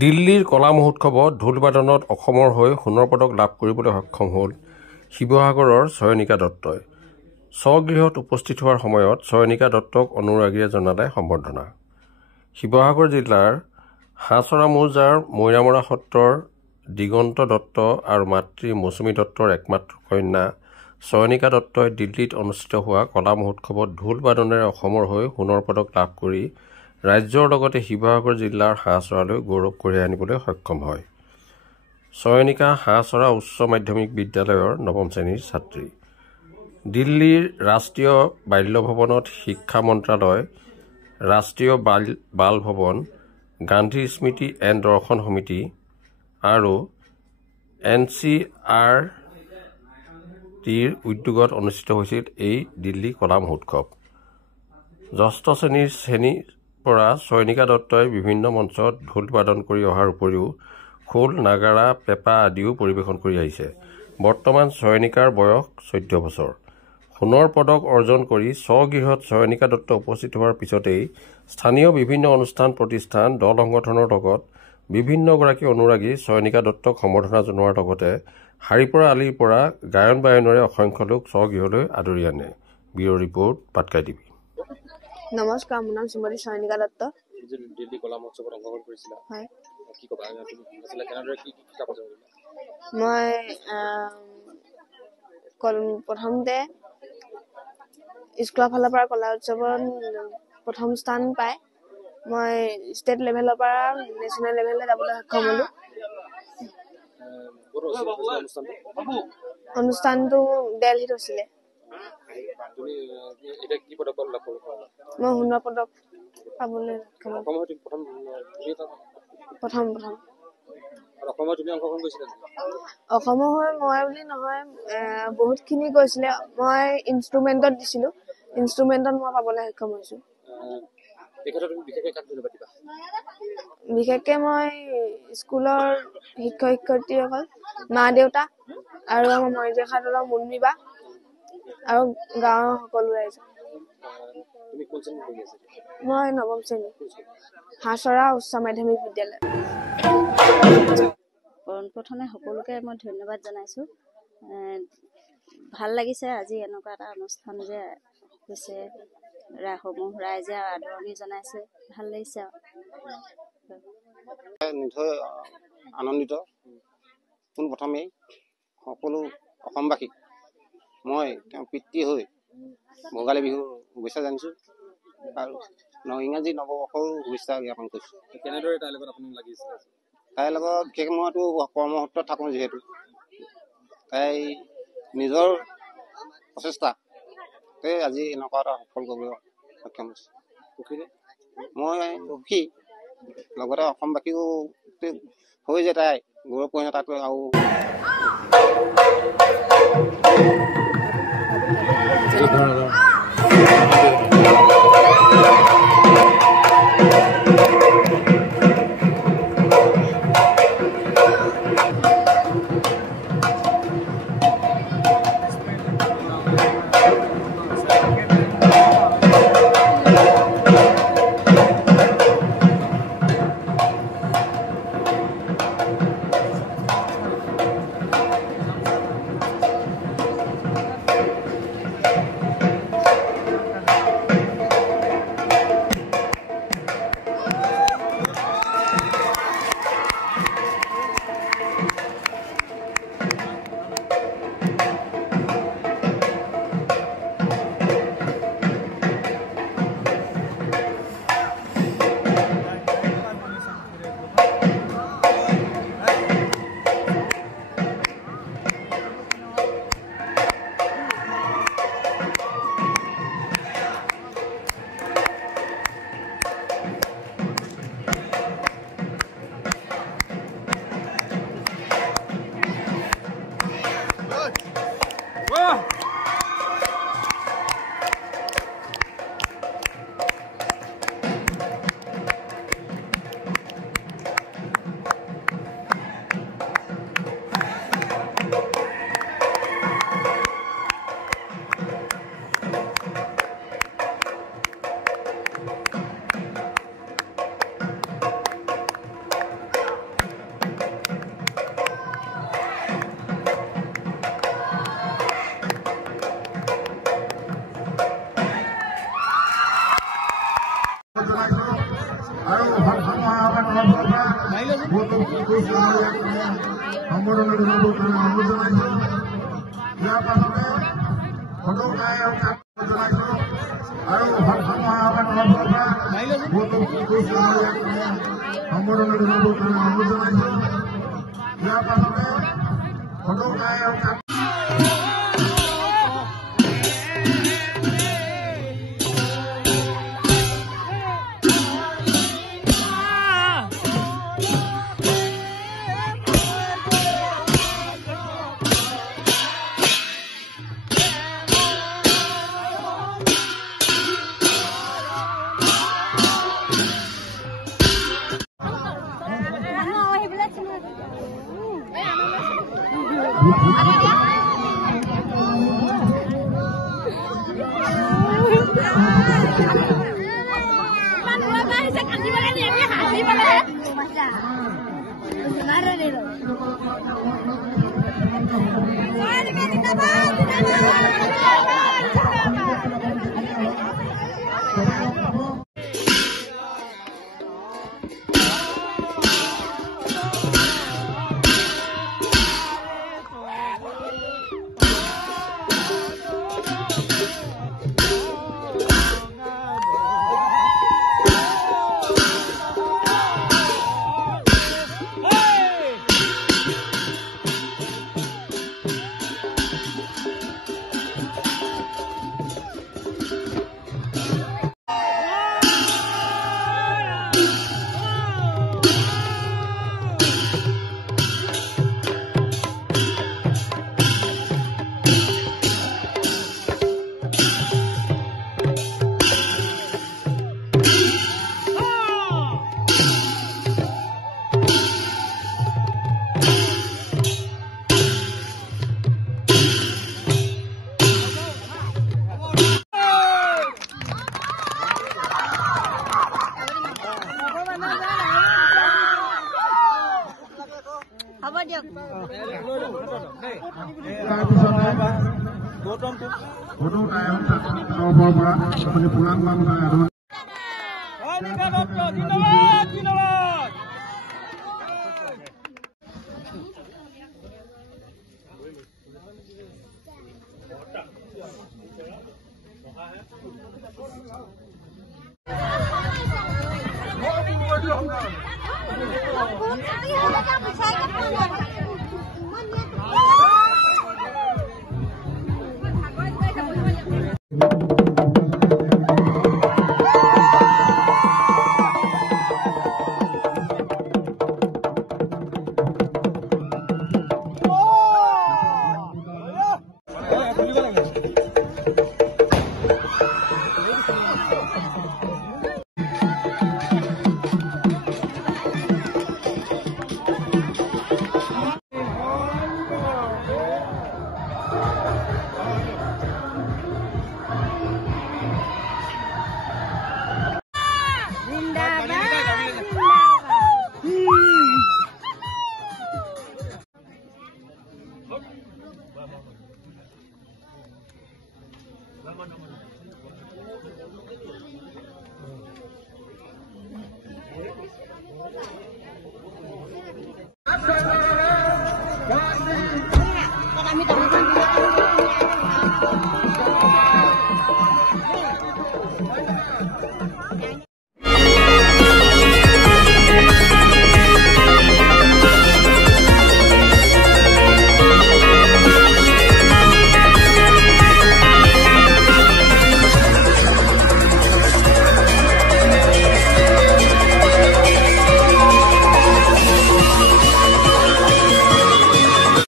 দিল্লীৰ কলা মহোৎসৱত ঢোল-বাদনত অসমৰ হৈ সোণৰ পদক লাভ কৰিবলৈ সক্ষম হ'ল শিৱসাগৰৰ ছয়নিকা দত্তই। স্বগৃহত উপস্থিত হোৱাৰ সময়ত ছয়নিকা দত্তক অনুৰাগীয়ে জনালে সম্বৰ্ধনা। শিৱসাগৰ জিলাৰ হাঁহচৰা মৌজাৰ মৈৰামৰা সত্ৰৰ দিগন্ত দত্ত আৰু মাতৃ মৌচুমী দত্তৰ একমাত্ৰ কন্যা ছয়নিকা দত্তই দিল্লীত অনুষ্ঠিত হোৱা কলা মহোৎসৱত ঢোল-বাদনেৰে অসমৰ হৈ সোণৰ পদক লাভ কৰি ৰাজ্যৰ লগতে শিৱসাগৰ জিলাৰ হাঁহচৰালৈ গৌৰৱ কঢ়িয়াই আনিবলৈ সক্ষম হয়। ছয়নিকা হাঁহচৰা উচ্চ মাধ্যমিক বিদ্যালয়ৰ ৯ম শ্ৰেণীৰ ছাত্ৰী। দিল্লীৰ ৰাষ্ট্ৰীয় বাল্য ভৱনত শিক্ষা মন্ত্ৰালয়, ৰাষ্ট্ৰীয় বাল ভৱন, গান্ধী স্মৃতি এণ্ড দৰ্শন সমিতি আৰু NCERTৰ উদ্যোগত অনুষ্ঠিত হৈছিল এই দিল্লী কলা মহোৎসৱ। ষষ্ঠ শ্ৰেণীৰ পৰা ছয়নিকা দত্তই বিভিন্ন মঞ্চত ঢোল বাদন কৰি অহাৰ উপৰিও খোল, নাগাৰা, পেঁপা আদিও পৰিৱেশন কৰি আহিছে। বৰ্তমান ছয়নিকাৰ বয়স 14 বছৰ। সোণৰ পদক অৰ্জন কৰি স্বগৃহত ছয়নিকা দত্ত উপস্থিত হোৱাৰ পিছতেই স্থানীয় বিভিন্ন অনুষ্ঠান প্ৰতিষ্ঠান, দল সংগঠনৰ লগত বিভিন্নগৰাকী অনুৰাগী ছয়নিকা দত্তক সম্বৰ্ধনা জনোৱাৰ লগতে শাৰীৰ পৰা আলিৰ পৰা গায়ন বায়নেৰে অসংখ্য লোক স্বগৃহলৈ আদৰি আনে। Bureau report, Patkai TV. নমস্কাৰ, মোৰ নাম শ্ৰীমতী ছয়নিকা দত্ত। দিল্লী কলা মহোৎসৱত অংশগ্ৰহণ কৰিছিলা, হয়। কি ক'বা? কেনেদৰে কি কাম কৰিলা? মই প্ৰথমতে স্কুলৰ ফালৰ পৰা কলা উৎসৱত প্ৰথম স্থান পাই মই ষ্টেট লেভেলৰ পৰা নেশ্যনেল লেভেললৈ যাবলৈ সক্ষম হ'লোঁ। অনুষ্ঠানটো দিল্লীত হৈছিলে। মই সোণৰ পদক পাবলৈ সক্ষম হ'লোঁ। প্ৰথম অসমৰ হৈ মই বুলি নহয়, বহুতখিনি গৈছিলে। মই ইনষ্ট্ৰুমেণ্টত দিছিলোঁ, ইনষ্ট্ৰুমেণ্টত মই পাবলৈ সক্ষম হৈছোঁ। বিশেষকৈ মই স্কুলৰ শিক্ষক শিক্ষয়িত্ৰীসকল, মা দেউতা আৰু আমাৰ মৰিজেখা দলৰ মুন্মী বা আৰু গাঁৱৰ সকলো ৰাইজ। মই ৯ম শ্ৰেণী, হাঁহচৰা উচ্চ মাধ্যমিক বিদ্যালয়। পোনপ্ৰথমে সকলোকে মই ধন্যবাদ জনাইছোঁ। ভাল লাগিছে আজি এনেকুৱা এটা অনুষ্ঠান যে হৈছে, ৰাইজে আদৰণি জনাইছে, ভাল লাগিছে আৰু নিশ্চয় আনন্দিত। পোনপ্ৰথমেই সকলো অসমবাসীক মই তেওঁৰ পিতৃ হৈ ভোগালী বিহুৰ শুভেচ্ছা জানিছোঁ আৰু ইংৰাজী নৱবৰ্ষৰো শুভেচ্ছা জ্ঞাপন কৰিছোঁ। কেনেদৰে তাইৰ লগত আপোনাক লাগিছিলে? তাইৰ লগত বিশেষ মইতো কৰ্মসূত্ৰত থাকোঁ, যিহেতু তাই নিজৰ প্ৰচেষ্টাতে আজি এনেকুৱা এটা সফল কৰিবলৈ সক্ষম হৈছে। মই সুখী, লগতে অসমবাসীও হৈ যে তাই গৌৰৱ কৰি তাতো